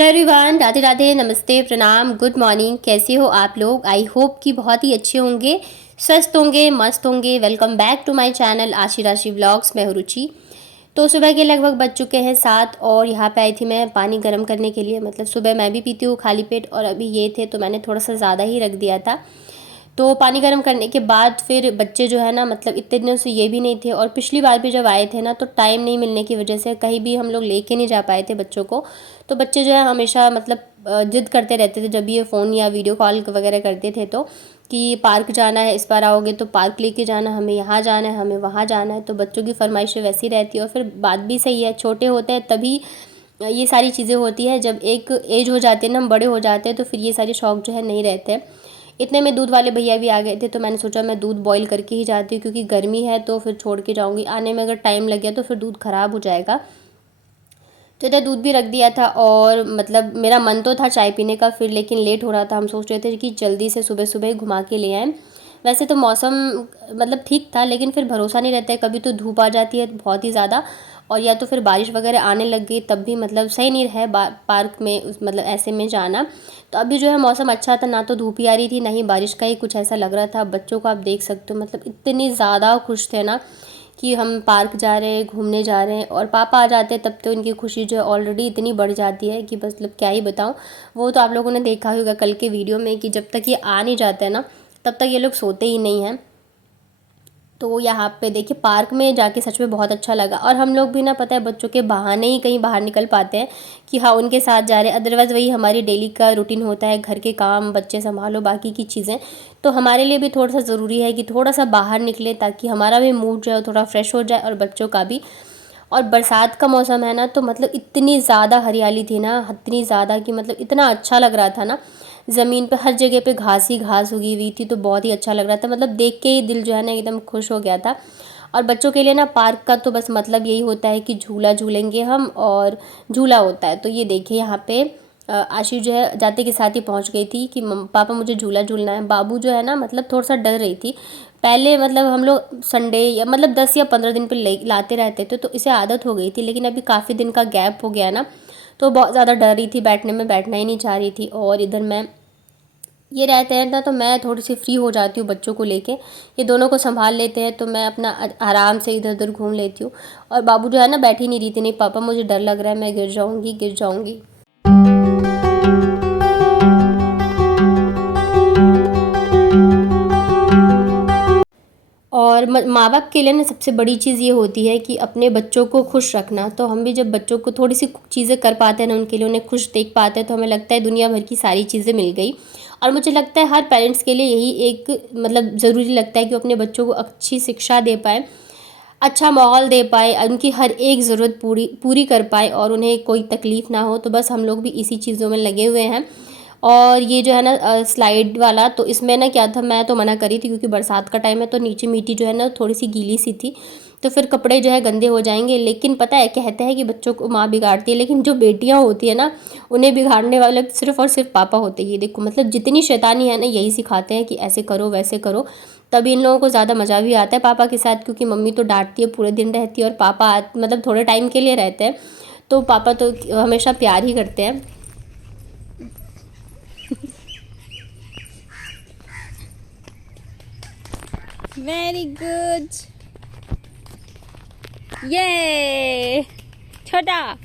Hello everyone, Radhe Radhe, नमस्ते, प्रणाम, good morning. कैसे हो आप लोग? आई होप कि बहुत ही अच्छे होंगे, स्वस्थ होंगे, मस्त होंगे। Welcome back to my channel Ashi Rashi vlogs. मैं हूं रुचि। तो सुबह के लगभग बज चुके हैं 7 और यहाँ पे आई थी मैं पानी गर्म करने के लिए। मतलब सुबह मैं भी पीती हूँ खाली पेट, और अभी ये थे तो मैंने थोड़ा सा ज़्यादा ही रख दिया था। तो पानी गर्म करने के बाद फिर बच्चे जो है ना, मतलब इतने दिनों से ये भी नहीं थे, और पिछली बार भी जब आए थे ना तो टाइम नहीं मिलने की वजह से कहीं भी हम लोग लेके नहीं जा पाए थे बच्चों को। तो बच्चे जो है हमेशा मतलब जिद करते रहते थे जब ये फ़ोन या वीडियो कॉल वगैरह करते थे तो, कि पार्क जाना है, इस बार आओगे तो पार्क लेके जाना, हमें यहाँ जाना है, हमें वहाँ जाना है। तो बच्चों की फरमाइशें वैसी रहती है, और फिर बात भी सही है, छोटे होते हैं तभी ये सारी चीज़ें होती है। जब एक एज हो जाती है ना, हम बड़े हो जाते हैं, तो फिर ये सारे शौक़ जो है नहीं रहते हैं। इतने में दूध वाले भैया भी आ गए थे, तो मैंने सोचा मैं दूध बॉईल करके ही जाती हूँ, क्योंकि गर्मी है तो फिर छोड़ के जाऊँगी, आने में अगर टाइम लग गया तो फिर दूध ख़राब हो जाएगा। तो इधर दूध भी रख दिया था, और मतलब मेरा मन तो था चाय पीने का फिर, लेकिन लेट हो रहा था। हम सोच रहे थे कि जल्दी से सुबह सुबह घुमा के ले आएँ। वैसे तो मौसम मतलब ठीक था, लेकिन फिर भरोसा नहीं रहता है, कभी तो धूप आ जाती है बहुत ही ज़्यादा, और या तो फिर बारिश वगैरह आने लग गई, तब भी मतलब सही नहीं है पार्क में मतलब ऐसे में जाना। तो अभी जो है मौसम अच्छा था, ना तो धूप ही आ रही थी ना ही बारिश का ही कुछ ऐसा लग रहा था। बच्चों को आप देख सकते हो, मतलब इतनी ज़्यादा खुश थे ना कि हम पार्क जा रहे हैं, घूमने जा रहे हैं, और पापा आ जाते हैं तब तो इनकी खुशी जो है ऑलरेडी इतनी बढ़ जाती है कि बस मतलब क्या ही बताऊँ। वो तो आप लोगों ने देखा होगा कल के वीडियो में कि जब तक ये आ नहीं जाते हैं ना, तब तक ये लोग सोते ही नहीं हैं। तो यहाँ पे देखिए पार्क में जाके सच में बहुत अच्छा लगा, और हम लोग भी ना, पता है, बच्चों के बहाने ही कहीं बाहर निकल पाते हैं कि हाँ उनके साथ जा रहे हैं। अदरवाइज़ वही हमारी डेली का रूटीन होता है, घर के काम, बच्चे संभालो, बाकी की चीज़ें। तो हमारे लिए भी थोड़ा सा ज़रूरी है कि थोड़ा सा बाहर निकलें, ताकि हमारा भी मूड जो है थोड़ा फ्रेश हो जाए और बच्चों का भी। और बरसात का मौसम है ना, तो मतलब इतनी ज़्यादा हरियाली थी ना, इतनी ज़्यादा कि मतलब इतना अच्छा लग रहा था ना। ज़मीन पे हर जगह पे घास ही घास उगी हुई थी, तो बहुत ही अच्छा लग रहा था। मतलब देख के ही दिल जो है ना एकदम खुश हो गया था। और बच्चों के लिए ना पार्क का तो बस मतलब यही होता है कि झूला झूलेंगे हम, और झूला होता है। तो ये देखिए यहाँ पे आशी जो है जाते के साथ ही पहुँच गई थी कि पापा मुझे झूला झूलना है। बाबू जो है ना, मतलब थोड़ा सा डर रही थी पहले। मतलब हम लोग संडे या मतलब 10 या 15 दिन पे लाते रहते थे, तो इसे आदत हो गई थी, लेकिन अभी काफ़ी दिन का गैप हो गया ना, तो बहुत ज़्यादा डर रही थी बैठने में, बैठना ही नहीं चाह रही थी। और इधर मैं ये रहते हैं ना, तो मैं थोड़ी सी फ्री हो जाती हूँ बच्चों को लेके। ये दोनों को संभाल लेते हैं, तो मैं अपना आराम से इधर उधर घूम लेती हूँ। और बाबू जो है ना बैठ ही नहीं रही थी, नहीं पापा मुझे डर लग रहा है, मैं गिर जाऊँगी गिर जाऊँगी। और माँ बाप के लिए ना सबसे बड़ी चीज़ ये होती है कि अपने बच्चों को खुश रखना। तो हम भी जब बच्चों को थोड़ी सी चीज़ें कर पाते हैं ना, उनके लिए, उन्हें खुश देख पाते हैं, तो हमें लगता है दुनिया भर की सारी चीज़ें मिल गई। और मुझे लगता है हर पेरेंट्स के लिए यही एक मतलब ज़रूरी लगता है कि वो अपने बच्चों को अच्छी शिक्षा दे पाए, अच्छा माहौल दे पाए, उनकी हर एक ज़रूरत पूरी पूरी कर पाए, और उन्हें कोई तकलीफ़ ना हो। तो बस हम लोग भी इसी चीज़ों में लगे हुए हैं। और ये जो है ना स्लाइड वाला, तो इसमें ना क्या था, मैं तो मना करी थी क्योंकि बरसात का टाइम है, तो नीचे मिट्टी जो है ना थोड़ी सी गीली सी थी, तो फिर कपड़े जो है गंदे हो जाएंगे। लेकिन पता है, कहते हैं कि बच्चों को माँ बिगाड़ती है, लेकिन जो बेटियाँ होती है ना, उन्हें बिगाड़ने वाले सिर्फ और सिर्फ पापा होते हैं। ये देखो, मतलब जितनी शैतानी है ना, यही सिखाते हैं कि ऐसे करो वैसे करो। तभी इन लोगों को ज़्यादा मज़ा भी आता है पापा के साथ, क्योंकि मम्मी तो डांटती है, पूरे दिन रहती है, और पापा मतलब थोड़े टाइम के लिए रहते हैं, तो पापा तो हमेशा प्यार ही करते हैं। वेरी गुड, ये छोटा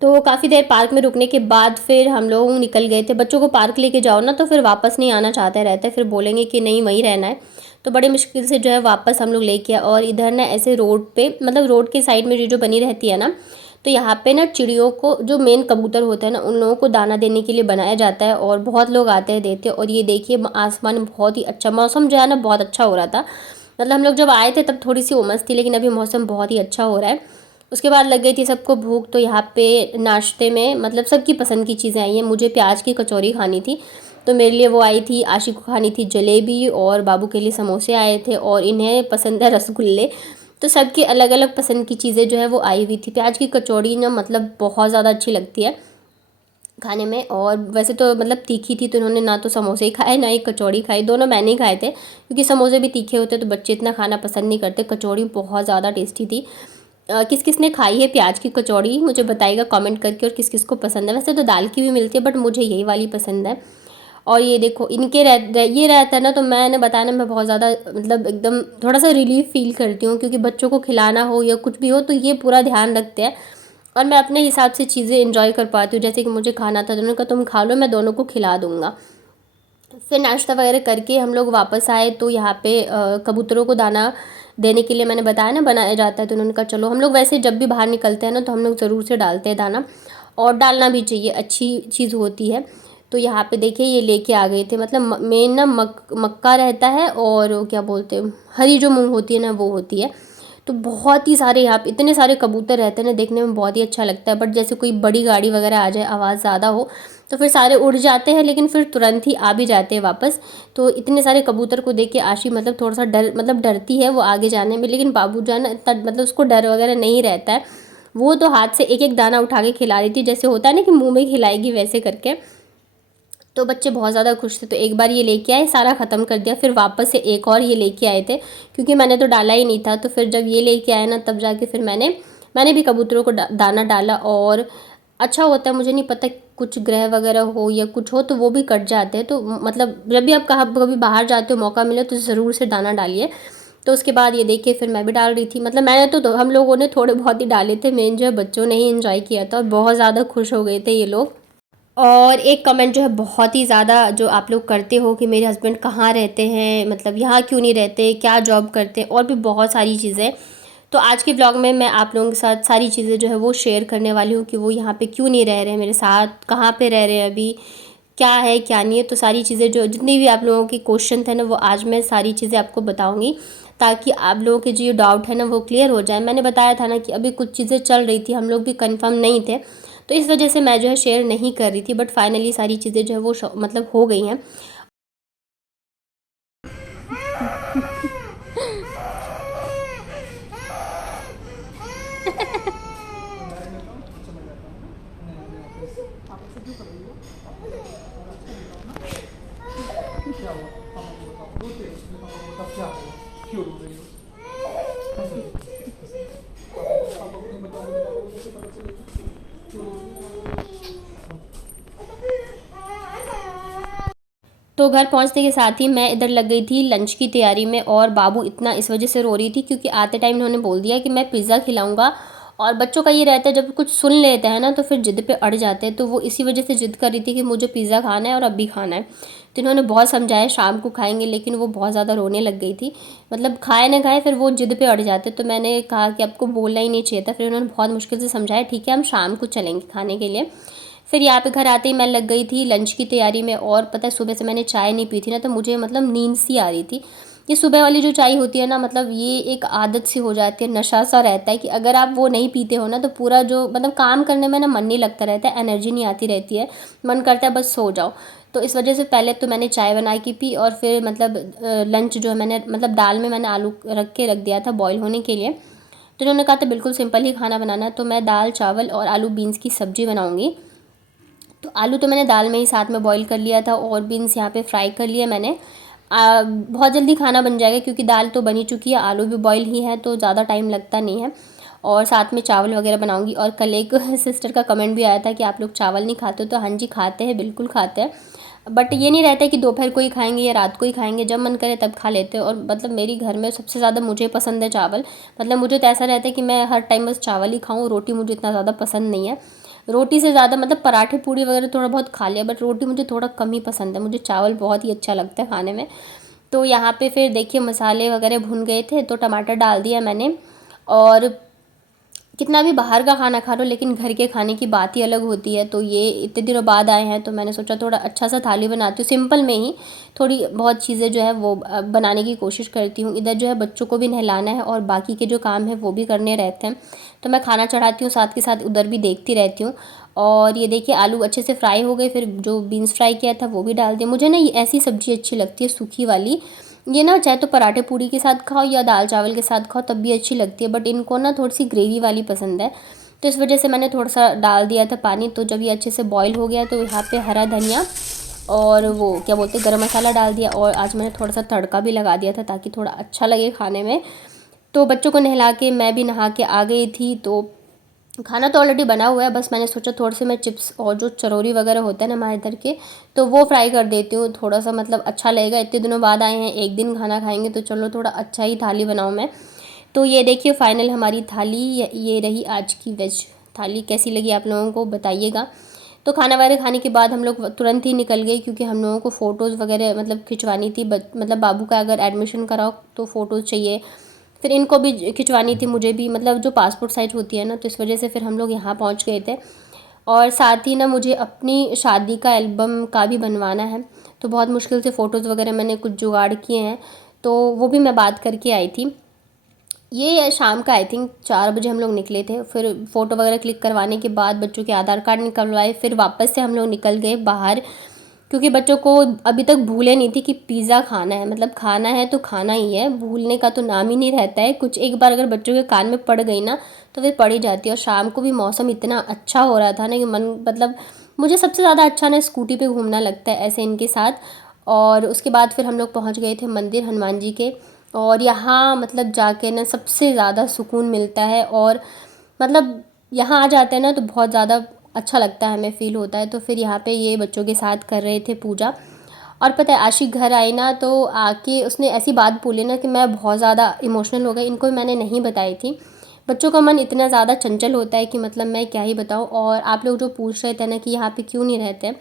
तो काफ़ी देर पार्क में रुकने के बाद फिर हम लोग निकल गए थे। बच्चों को पार्क लेके जाओ ना, तो फिर वापस नहीं आना चाहते रहते, फिर बोलेंगे कि नहीं वहीं रहना है। तो बड़े मुश्किल से जो है वापस हम लोग लेके आए। और इधर ना ऐसे रोड पे, मतलब रोड के साइड में जो बनी रहती है ना, तो यहाँ पे ना चिड़ियों को, जो मेन कबूतर होते हैं ना, उन लोगों को दाना देने के लिए बनाया जाता है, और बहुत लोग आते हैं देते हैं। और ये देखिए आसमान बहुत ही अच्छा, मौसम जो है ना बहुत अच्छा हो रहा था। मतलब हम लोग जब आए थे तब थोड़ी सी उमस थी, लेकिन अभी मौसम बहुत ही अच्छा हो रहा है। उसके बाद लग गई थी सबको भूख, तो यहाँ पे नाश्ते में मतलब सबकी पसंद की चीज़ें आई हैं। मुझे प्याज की कचौरी खानी थी, तो मेरे लिए वो आई थी। आशी को खानी थी जलेबी, और बाबू के लिए समोसे आए थे, और इन्हें पसंद है रसगुल्ले। तो सबकी अलग अलग पसंद की चीज़ें जो है वो आई हुई थी। प्याज की कचौड़ी ना मतलब बहुत ज़्यादा अच्छी लगती है। खाने में। और वैसे तो मतलब तीखी थी तो इन्होंने ना तो समोसे ही खाए ना ही कचौड़ी खाई, दोनों मैंने ही खाए थे क्योंकि समोसे भी तीखे होते तो बच्चे इतना खाना पसंद नहीं करते। कचौड़ी बहुत ज़्यादा टेस्टी थी। किस किस ने खाई है प्याज की कचौड़ी मुझे बताइएगा कमेंट करके, और किस किस को पसंद है। वैसे तो दाल की भी मिलती है बट मुझे यही वाली पसंद है। और ये देखो इनके ये रहता है ना तो मैंने बताया ना, मैं बहुत ज़्यादा मतलब एकदम थोड़ा सा रिलीफ फील करती हूँ क्योंकि बच्चों को खिलाना हो या कुछ भी हो तो ये पूरा ध्यान रखते हैं और मैं अपने हिसाब से चीज़ें इंजॉय कर पाती हूँ। जैसे कि मुझे खाना था तो उन्होंने कहा तुम खा लो, मैं दोनों को खिला दूँगा। फिर नाश्ता वगैरह करके हम लोग वापस आए तो यहाँ पे कबूतरों को दाना देने के लिए मैंने बताया ना बनाया जाता है, तो उन्होंने कहा चलो। हम लोग वैसे जब भी बाहर निकलते हैं ना तो हम लोग ज़रूर से डालते हैं दाना, और डालना भी चाहिए, अच्छी चीज़ होती है। तो यहाँ पे देखिए ये लेके आ गए थे, मतलब मेन ना मक्का रहता है और वो क्या बोलते हैं हरी जो मूंग होती है ना वो होती है। तो बहुत ही सारे यहाँ पे इतने सारे कबूतर रहते हैं ना, देखने में बहुत ही अच्छा लगता है। बट जैसे कोई बड़ी गाड़ी वगैरह आ जाए, आवाज़ ज़्यादा हो तो फिर सारे उड़ जाते हैं, लेकिन फिर तुरंत ही आ भी जाते हैं वापस। तो इतने सारे कबूतर को देख के आशी मतलब थोड़ा सा डरती है वो आगे जाने में, लेकिन बाबू जान इतना मतलब उसको डर वगैरह नहीं रहता है। वो तो हाथ से एक एक दाना उठा के खिला रही थी, जैसे होता है ना कि मुँह में खिलाएगी वैसे करके। तो बच्चे बहुत ज़्यादा खुश थे। तो एक बार ये लेके आए, सारा ख़त्म कर दिया, फिर वापस से एक और ये लेके आए थे क्योंकि मैंने तो डाला ही नहीं था। तो फिर जब ये लेके आए ना तब जाके फिर मैंने भी कबूतरों को दाना डाला। और अच्छा होता है, मुझे नहीं पता कुछ ग्रह वगैरह हो या कुछ हो तो वो भी कट जाते हैं। तो मतलब जब भी आप कभी बाहर जाते हो मौका मिले तो ज़रूर से दाना डालिए। तो उसके बाद ये देखिए फिर मैं भी डाल रही थी, मतलब मैंने तो हम लोगों ने थोड़े बहुत ही डाले थे, मेन जो है बच्चों ने ही इन्जॉय किया था और बहुत ज़्यादा खुश हो गए थे ये लोग। और एक कमेंट जो है बहुत ही ज़्यादा जो आप लोग करते हो कि मेरे हस्बैंड कहाँ रहते हैं, मतलब यहाँ क्यों नहीं रहते, क्या जॉब करते हैं, और भी बहुत सारी चीज़ें। तो आज के ब्लॉग में मैं आप लोगों के साथ सारी चीज़ें जो है वो शेयर करने वाली हूँ कि वो यहाँ पे क्यों नहीं रह रहे हैं मेरे साथ, कहाँ पे रह रहे हैं अभी, क्या है क्या नहीं है। तो सारी चीज़ें जो जितनी भी आप लोगों के क्वेश्चन थे ना वो आज मैं सारी चीज़ें आपको बताऊँगी, ताकि आप लोगों के जो ये डाउट है ना वो क्लियर हो जाए। मैंने बताया था ना कि अभी कुछ चीज़ें चल रही थी, हम लोग भी कंफर्म नहीं थे, तो इस वजह से मैं जो है शेयर नहीं कर रही थी। बट फाइनली सारी चीज़ें जो है वो मतलब हो गई हैं। तो घर पहुंचने के साथ ही मैं इधर लग गई थी लंच की तैयारी में, और बाबू इतना इस वजह से रो रही थी क्योंकि आते टाइम इन्होंने बोल दिया कि मैं पिज़्ज़ा खिलाऊंगा। और बच्चों का ये रहता है जब कुछ सुन लेते हैं ना तो फिर ज़िद पे अड़ जाते हैं, तो वो इसी वजह से ज़िद कर रही थी कि मुझे पिज़्ज़ा खाना है और अभी खाना है। तो इन्होंने बहुत समझाया शाम को खाएंगे, लेकिन वो बहुत ज़्यादा रोने लग गई थी, मतलब खाए ना खाए फिर वो ज़िद पे अड़ जाते। तो मैंने कहा कि आपको बोलना ही नहीं चाहिए था। फिर उन्होंने बहुत मुश्किल से समझाया ठीक है हम शाम को चलेंगे खाने के लिए। फिर यहाँ पे घर आते ही मैं लग गई थी लंच की तैयारी में। और पता है सुबह से मैंने चाय नहीं पी थी ना तो मुझे मतलब नींद सी आ रही थी। ये सुबह वाली जो चाय होती है ना, मतलब ये एक आदत सी हो जाती है, नशा सा रहता है कि अगर आप वो नहीं पीते हो ना तो पूरा जो मतलब काम करने में ना मन नहीं लगता रहता है, एनर्जी नहीं आती रहती है, मन करता है बस सो जाओ। तो इस वजह से पहले तो मैंने चाय बना के पी, और फिर मतलब लंच जो है मैंने मतलब दाल में मैंने आलू रख दिया था बॉईल होने के लिए। तो उन्होंने कहा था बिल्कुल सिंपल ही खाना बनाना है, तो मैं दाल चावल और आलू बीन्स की सब्ज़ी बनाऊँगी। तो आलू तो मैंने दाल में ही साथ में बॉईल कर लिया था और बीन्स यहाँ पे फ्राई कर लिया मैंने। बहुत जल्दी खाना बन जाएगा क्योंकि दाल तो बनी चुकी है, आलू भी बॉईल ही है तो ज़्यादा टाइम लगता नहीं है। और साथ में चावल वगैरह बनाऊंगी। और कल एक सिस्टर का कमेंट भी आया था कि आप लोग चावल नहीं खाते हो, तो हाँ जी खाते हैं, बिल्कुल खाते हैं। बट ये नहीं रहता है कि दोपहर को ही खाएंगे या रात को ही खाएंगे, जब मन करे तब खा लेते हैं। और मतलब मेरी घर में सबसे ज़्यादा मुझे पसंद है चावल, मतलब मुझे तो ऐसा रहता है कि मैं हर टाइम बस चावल ही खाऊँ, रोटी मुझे इतना ज़्यादा पसंद नहीं है। रोटी से ज़्यादा मतलब पराठे पूड़ी वगैरह थोड़ा बहुत खा लिया, बट रोटी मुझे थोड़ा कम ही पसंद है, मुझे चावल बहुत ही अच्छा लगता है खाने में। तो यहाँ पे फिर देखिए मसाले वगैरह भुन गए थे तो टमाटर डाल दिया मैंने। और कितना भी बाहर का खाना खा लो लेकिन घर के खाने की बात ही अलग होती है। तो ये इतने दिनों बाद आए हैं तो मैंने सोचा थोड़ा अच्छा सा थाली बनाती हूँ, सिंपल में ही थोड़ी बहुत चीज़ें जो है वो बनाने की कोशिश करती हूँ। इधर जो है बच्चों को भी नहलाना है और बाकी के जो काम है वो भी करने रहते हैं, तो मैं खाना चढ़ाती हूँ साथ के साथ उधर भी देखती रहती हूँ। और ये देखिए आलू अच्छे से फ्राई हो गए, फिर जो बीन्स फ्राई किया था वो भी डाल दिया। मुझे ना ये ऐसी सब्ज़ी अच्छी लगती है सूखी वाली, ये ना चाहे तो पराठे पूड़ी के साथ खाओ या दाल चावल के साथ खाओ तब भी अच्छी लगती है, बट इनको ना थोड़ी सी ग्रेवी वाली पसंद है। तो इस वजह से मैंने थोड़ा सा डाल दिया था पानी। तो जब ये अच्छे से बॉईल हो गया तो यहाँ पे हरा धनिया और वो क्या बोलते हैं गरम मसाला डाल दिया, और आज मैंने थोड़ा सा तड़का भी लगा दिया था ताकि थोड़ा अच्छा लगे खाने में। तो बच्चों को नहला के मैं भी नहा के आ गई थी। तो खाना तो ऑलरेडी बना हुआ है, बस मैंने सोचा थोड़े से मैं चिप्स और जो चरौरी वगैरह होते हैं ना हमारे इधर के, तो वो फ्राई कर देती हूँ। थोड़ा सा मतलब अच्छा लगेगा, इतने दिनों बाद आए हैं, एक दिन खाना खाएंगे तो चलो थोड़ा अच्छा ही थाली बनाऊँ मैं। तो ये देखिए फाइनल हमारी थाली ये रही आज की वेज थाली। कैसी लगी आप लोगों को बताइएगा। तो खाना वगैरह खाने के बाद हम लोग तुरंत ही निकल गए, क्योंकि हम लोगों को फ़ोटोज़ वगैरह मतलब खिंचवानी थी। मतलब बाबू का अगर एडमिशन कराओ तो फ़ोटोज़ चाहिए, फिर इनको भी खिंचवानी थी, मुझे भी, मतलब जो पासपोर्ट साइज़ होती है ना, तो इस वजह से फिर हम लोग यहाँ पहुँच गए थे। और साथ ही ना मुझे अपनी शादी का एल्बम का भी बनवाना है, तो बहुत मुश्किल से फ़ोटोज़ वगैरह मैंने कुछ जुगाड़ किए हैं, तो वो भी मैं बात करके आई थी। ये शाम का आई थिंक 4 बजे हम लोग निकले थे। फिर फ़ोटो वगैरह क्लिक करवाने के बाद बच्चों के आधार कार्ड निकलवाए, फिर वापस से हम लोग निकल गए बाहर, क्योंकि बच्चों को अभी तक भूले नहीं थी कि पिज़्ज़ा खाना है, मतलब खाना है तो खाना ही है, भूलने का तो नाम ही नहीं रहता है कुछ। एक बार अगर बच्चों के कान में पड़ गई ना तो फिर पड़ ही जाती है। और शाम को भी मौसम इतना अच्छा हो रहा था ना कि मन, मतलब मुझे सबसे ज़्यादा अच्छा ना स्कूटी पे घूमना लगता है ऐसे इनके साथ। और उसके बाद फिर हम लोग पहुँच गए थे मंदिर हनुमान जी के, और यहाँ मतलब जाके ना सबसे ज़्यादा सुकून मिलता है। और मतलब यहाँ आ जाते हैं ना तो बहुत ज़्यादा अच्छा लगता है, हमें फ़ील होता है। तो फिर यहाँ पे ये बच्चों के साथ कर रहे थे पूजा। और पता है आशिक घर आई ना तो आके उसने ऐसी बात बोली ना कि मैं बहुत ज़्यादा इमोशनल हो गई। इनको मैंने नहीं बताई थी। बच्चों का मन इतना ज़्यादा चंचल होता है कि मतलब मैं क्या ही बताऊँ। और आप लोग जो पूछ रहे थे ना कि यहाँ पे क्यों नहीं रहते,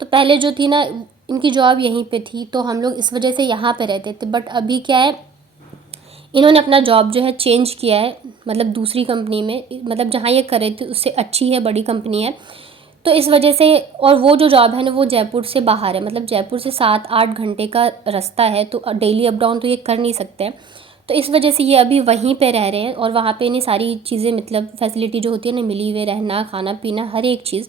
तो पहले जो थी ना इनकी जॉब यहीं पे थी, तो हम लोग इस वजह से यहाँ पे रहते थे। बट अभी क्या है, इन्होंने अपना जॉब जो है चेंज किया है, मतलब दूसरी कंपनी में, मतलब जहाँ ये कर रहे थे उससे अच्छी है, बड़ी कंपनी है। तो इस वजह से, और वो जो जॉब है ना वो जयपुर से बाहर है, मतलब जयपुर से 7-8 घंटे का रास्ता है, तो डेली अप डाउन तो ये कर नहीं सकते हैं। तो इस वजह से ये अभी वहीं पे रह रहे हैं, और वहाँ पे इन्हें सारी चीज़ें मतलब फैसिलिटी जो होती है ना मिली हुई, रहना खाना पीना हर एक चीज़,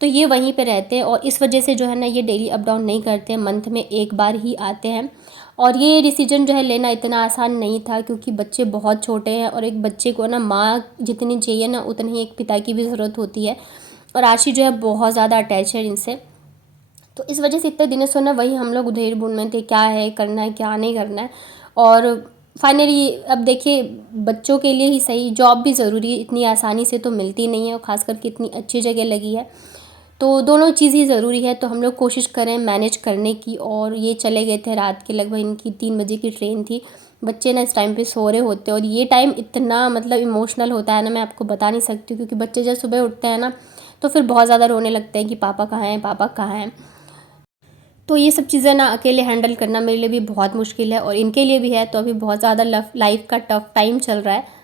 तो ये वहीं पे रहते हैं। और इस वजह से जो है ना ये डेली अप डाउन नहीं करते हैं, मंथ में एक बार ही आते हैं। और ये डिसीजन जो है लेना इतना आसान नहीं था, क्योंकि बच्चे बहुत छोटे हैं, और एक बच्चे को ना माँ जितनी चाहिए ना उतनी ही एक पिता की भी ज़रूरत होती है। और आशी जो है बहुत ज़्यादा अटैच है इनसे, तो इस वजह से इतने दिनों से ना वही हम लोग उधेड़ बुन में थे, क्या है करना है क्या नहीं करना है। और फाइनली अब देखिए बच्चों के लिए ही सही, जॉब भी ज़रूरी है, इतनी आसानी से तो मिलती नहीं है, और ख़ास करके इतनी अच्छी जगह लगी है, तो दोनों चीज़ ही ज़रूरी है। तो हम लोग कोशिश करें मैनेज करने की। और ये चले गए थे रात के लगभग, इनकी 3 बजे की ट्रेन थी। बच्चे ना इस टाइम पे सो रहे होते हैं, और ये टाइम इतना मतलब इमोशनल होता है ना, मैं आपको बता नहीं सकती, क्योंकि बच्चे जब सुबह उठते हैं ना तो फिर बहुत ज़्यादा रोने लगते हैं कि पापा कहाँ हैं, पापा कहाँ हैं। तो ये सब चीज़ें ना अकेले हैंडल करना मेरे लिए भी बहुत मुश्किल है, और इनके लिए भी है। तो अभी बहुत ज़्यादा लाइफ का टफ टाइम चल रहा है।